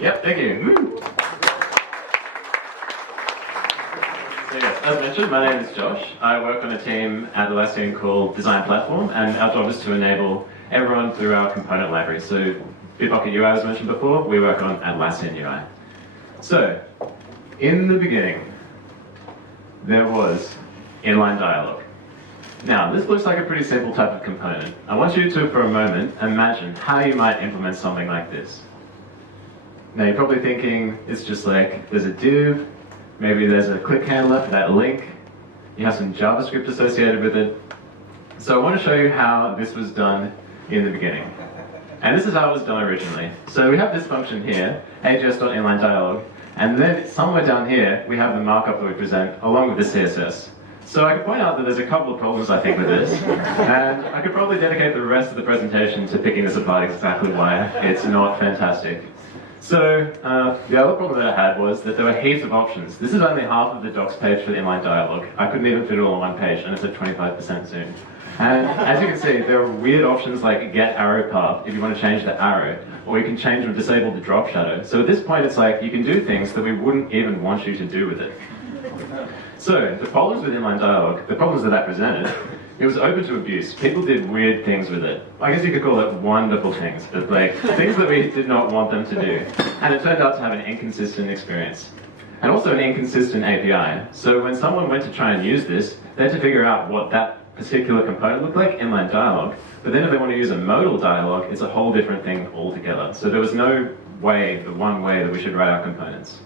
Yep, thank you. Woo. So yes, as mentioned, my name is Josh. I work on a team at Atlassian called Design Platform, and our job is to enable everyone through our component library. So Bitbucket UI, as mentioned before, we work on Atlassian UI. So, in the beginning, there was inline dialog. Now, this looks like a pretty simple type of component. I want you to, for a moment, imagine how you might implement something like this. Now, you're probably thinking it's just like there's a div, maybe there's a click handler for that link, you have some JavaScript associated with it. So I want to show you how this was done in the beginning. And this is how it was done originally. So we have this function here, AJS.inlineDialog, and then somewhere down here, we have the markup that we present along with the CSS. So I could point out that there's a couple of problems, I think, with this, and I could probably dedicate the rest of the presentation to picking this apart exactly why it's not fantastic. So the other problem that I had was that there were heaps of options. This is only half of the docs page for the inline dialog. I couldn't even fit it all on one page, and it's at 25% zoom. And as you can see, there are weird options like get arrow path if you want to change the arrow, or you can change or disable the drop shadow. So at this point, it's like you can do things that we wouldn't even want you to do with it. So the problems with inline dialog, the problems that presented, it was open to abuse. People did weird things with it. I guess you could call it wonderful things, but like things that we did not want them to do. And it turned out to have an inconsistent experience. And also an inconsistent API. So when someone went to try and use this, they had to figure out what that particular component looked like, inline dialog. But then if they want to use a modal dialog, it's a whole different thing altogether. So there was no way, the one way that we should write our components.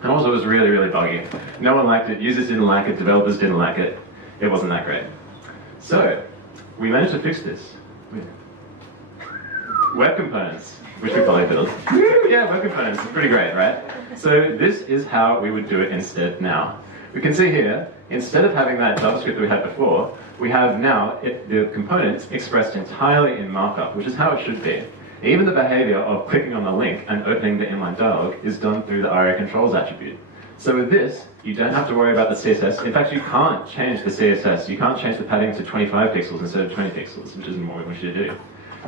And also it was really, really buggy. No one liked it, users didn't like it, developers didn't like it. It wasn't that great. So, we managed to fix this. Web components, which we probably built. Yeah, web components, it's pretty great, right? So this is how we would do it instead now. We can see here, instead of having that JavaScript that we had before, we have now the components expressed entirely in markup, which is how it should be. Even the behavior of clicking on the link and opening the inline dialog is done through the IO controls attribute. So with this, you don't have to worry about the CSS. In fact, you can't change the CSS. You can't change the padding to 25 pixels instead of 20 pixels, which isn't what we want you to do.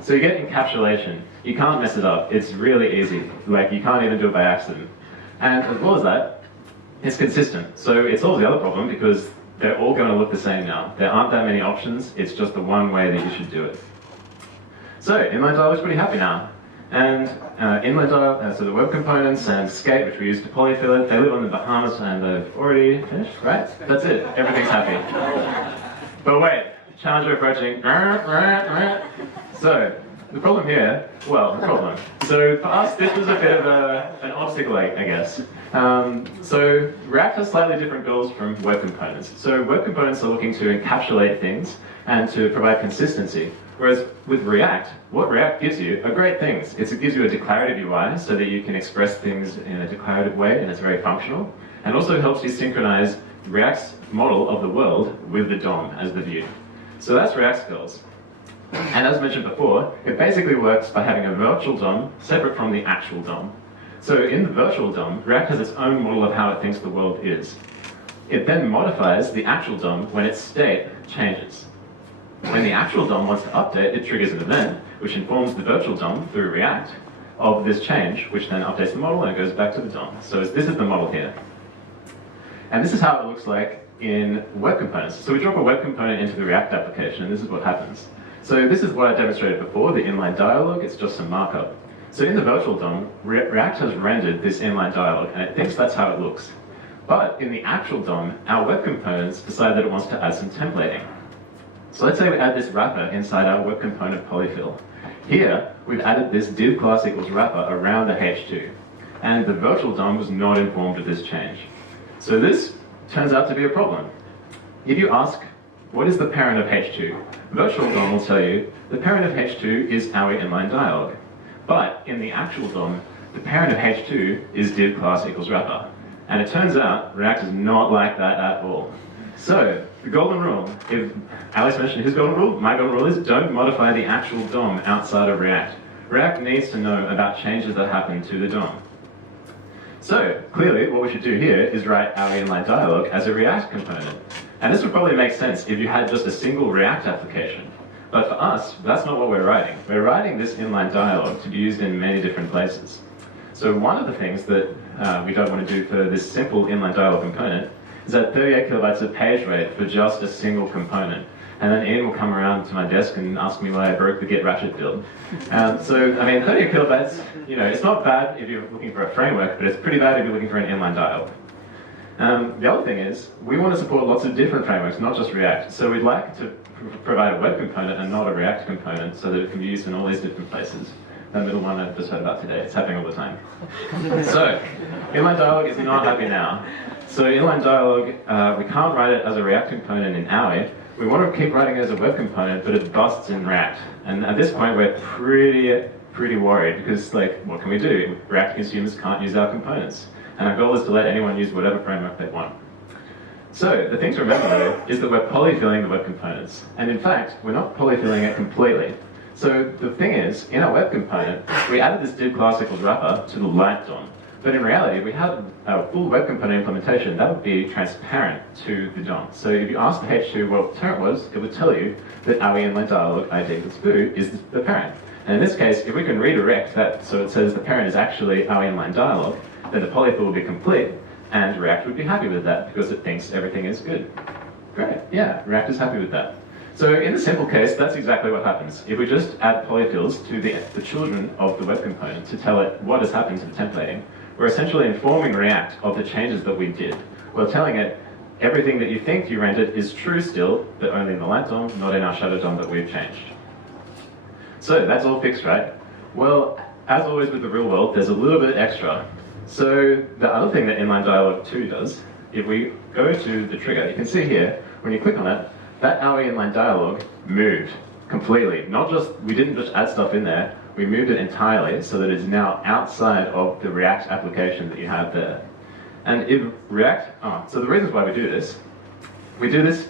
So you get encapsulation. You can't mess it up. It's really easy. Like, you can't even do it by accident. And as well as that, it's consistent. So it solves the other problem because they're all going to look the same now. There aren't that many options. It's just the one way that you should do it. So inline dialog is pretty happy now. And inline dialog, so the web components and Skate, which we use to polyfill it, they live on the Bahamas and they've already finished, right? That's it. Everything's happy. But wait, challenger approaching. So the problem here, well, the problem. So for us, this was a bit of an obstacle, I guess. So React has slightly different goals from web components. So web components are looking to encapsulate things and to provide consistency. Whereas with React, what React gives you are great things. It gives you a declarative UI so that you can express things in a declarative way and it's very functional. And also helps you synchronize React's model of the world with the DOM as the view. So that's React's goals. And as mentioned before, it basically works by having a virtual DOM separate from the actual DOM. So in the virtual DOM, React has its own model of how it thinks the world is. It then modifies the actual DOM when its state changes. When the actual DOM wants to update, it triggers an event, which informs the virtual DOM through React of this change, which then updates the model and it goes back to the DOM. So this is the model here. And this is how it looks like in web components. So we drop a web component into the React application, and this is what happens. So this is what I demonstrated before, the inline dialog, it's just some markup. So in the virtual DOM, React has rendered this inline dialog, and it thinks that's how it looks. But in the actual DOM, our web components decide that it wants to add some templating. So let's say we add this wrapper inside our web component polyfill. Here, we've added this div class equals wrapper around the h2. And the virtual DOM was not informed of this change. So this turns out to be a problem. If you ask, what is the parent of h2? Virtual DOM will tell you, the parent of h2 is our inline dialog. But in the actual DOM, the parent of h2 is div class equals wrapper. And it turns out, React is not like that at all. So, the golden rule, if Alex mentioned his golden rule, my golden rule is don't modify the actual DOM outside of React. React needs to know about changes that happen to the DOM. So, clearly, what we should do here is write our inline dialog as a React component. And this would probably make sense if you had just a single React application. But for us, that's not what we're writing. We're writing this inline dialog to be used in many different places. So one of the things that we don't want to do for this simple inline dialog component is at 38 kilobytes of page rate for just a single component. And then Ian will come around to my desk and ask me why I broke the Git ratchet build. So, I mean, 38 kilobytes, it's not bad if you're looking for a framework, but it's pretty bad if you're looking for an inline dialog. The other thing is, we want to support lots of different frameworks, not just React. So we'd like to provide a web component and not a React component so that it can be used in all these different places. That middle one I've just heard about today. It's happening all the time. So, inline dialog is not happy now. So inline dialog, we can't write it as a React component in AUI. We want to keep writing it as a web component, but it busts in React. And at this point, we're pretty worried because, what can we do? React consumers can't use our components. And our goal is to let anyone use whatever framework they want. So the thing to remember, though, is that we're polyfilling the web components. And in fact, we're not polyfilling it completely. So the thing is, in our web component, we added this div class called wrapper to the light DOM. But in reality, if we had a full web component implementation, that would be transparent to the DOM. So if you ask the H2 what the parent was, it would tell you that our inline dialog id equals foo is the parent. And in this case, if we can redirect that so it says the parent is actually our inline dialog, then the polyfill will be complete, and React would be happy with that because it thinks everything is good. Great, yeah, React is happy with that. So in the simple case, that's exactly what happens. If we just add polyfills to the children of the web component to tell it what has happened to the templating, we're essentially informing React of the changes that we did. We're telling it everything that you think you rendered is true still, but only in the light DOM, not in our shadow DOM that we've changed. So that's all fixed, right? Well, as always with the real world, there's a little bit extra. So the other thing that inline dialog 2 does, if we go to the trigger, you can see here, when you click on it, that our inline dialog moved completely. We didn't just add stuff in there, we moved it entirely so that it's now outside of the React application that you have there. And if React, so the reasons why we do this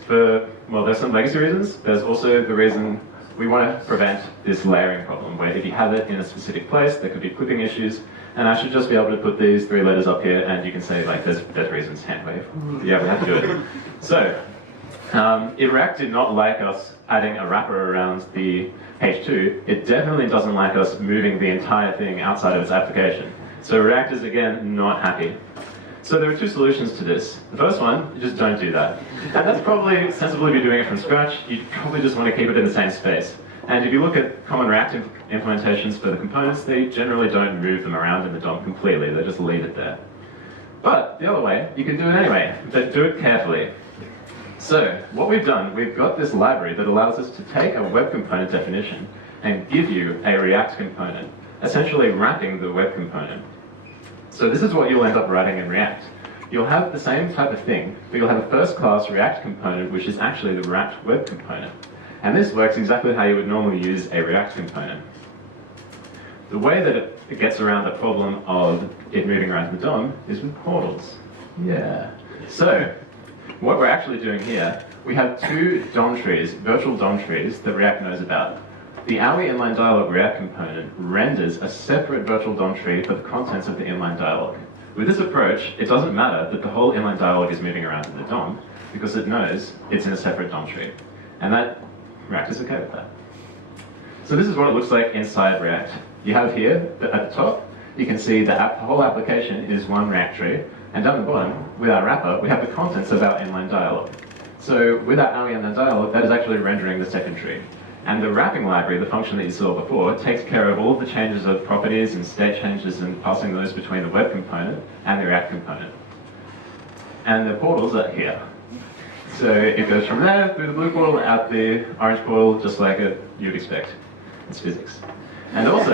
for, well, there's some legacy reasons. There's also the reason we want to prevent this layering problem, where if you have it in a specific place, there could be clipping issues, and I should just be able to put these 3 letters up here, and you can say, there's reasons, hand wave. Yeah, we have to do it. So, if React did not like us adding a wrapper around the H2, it definitely doesn't like us moving the entire thing outside of its application. So React is, again, not happy. So there are 2 solutions to this. The first one, just don't do that. And that's probably sensible if you're doing it from scratch. You probably just want to keep it in the same space. And if you look at common React implementations for the components, they generally don't move them around in the DOM completely. They just leave it there. But the other way, you can do it anyway, but do it carefully. So what we've done, we've got this library that allows us to take a web component definition and give you a React component, essentially wrapping the web component. So this is what you'll end up writing in React. You'll have the same type of thing, but you'll have a first-class React component, which is actually the wrapped web component. And this works exactly how you would normally use a React component. The way that it gets around the problem of it moving around the DOM is with portals. Yeah. So what we're actually doing here, we have 2 DOM trees, virtual DOM trees, that React knows about. The AUI inline dialog React component renders a separate virtual DOM tree for the contents of the inline dialog. With this approach, it doesn't matter that the whole inline dialog is moving around in the DOM, because it knows it's in a separate DOM tree. And that React is okay with that. So this is what it looks like inside React. You have here, at the top, you can see the whole application is one React tree, and down the bottom, with our wrapper, we have the contents of our inline dialog. So with our inline dialog, that is actually rendering the second tree. And the wrapping library, the function that you saw before, takes care of all of the changes of properties and state changes and passing those between the web component and the React component. And the portals are here. So it goes from there through the blue portal out the orange portal, just like you'd expect. It's physics. And also,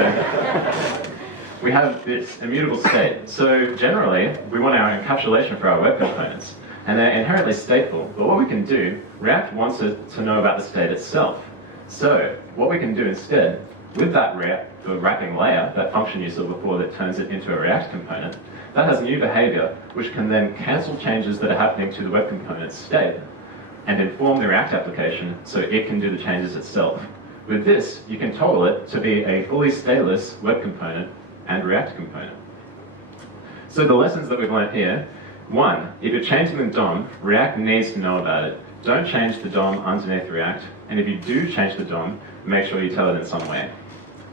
we have this immutable state. So generally, we want our encapsulation for our web components, and they're inherently stateful. But what we can do, React wants it to know about the state itself. So what we can do instead, with that the wrapping layer, that function you saw before that turns it into a React component, that has new behavior which can then cancel changes that are happening to the web component's state and inform the React application so it can do the changes itself. With this, you can toggle it to be a fully stateless web component and React component. So the lessons that we've learned here, 1, if you're changing the DOM, React needs to know about it. Don't change the DOM underneath React, and if you do change the DOM, make sure you tell it in some way.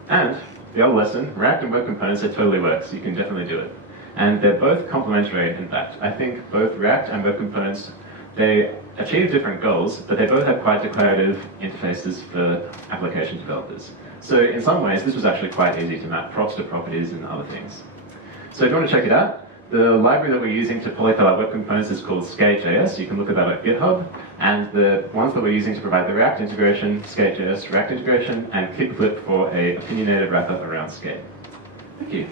And the old lesson, React and Web Components, it totally works. You can definitely do it. And they're both complementary, in fact. I think both React and Web Components, they achieve different goals, but they both have quite declarative interfaces for application developers. So in some ways, this was actually quite easy to map props to properties and other things. So if you want to check it out, the library that we're using to polyfill our web components is called SydJS. You can look at that at GitHub. And the ones that we're using to provide the React integration, SydJS React integration, and KitFlip for an opinionated wrapper around Skate. Thank you.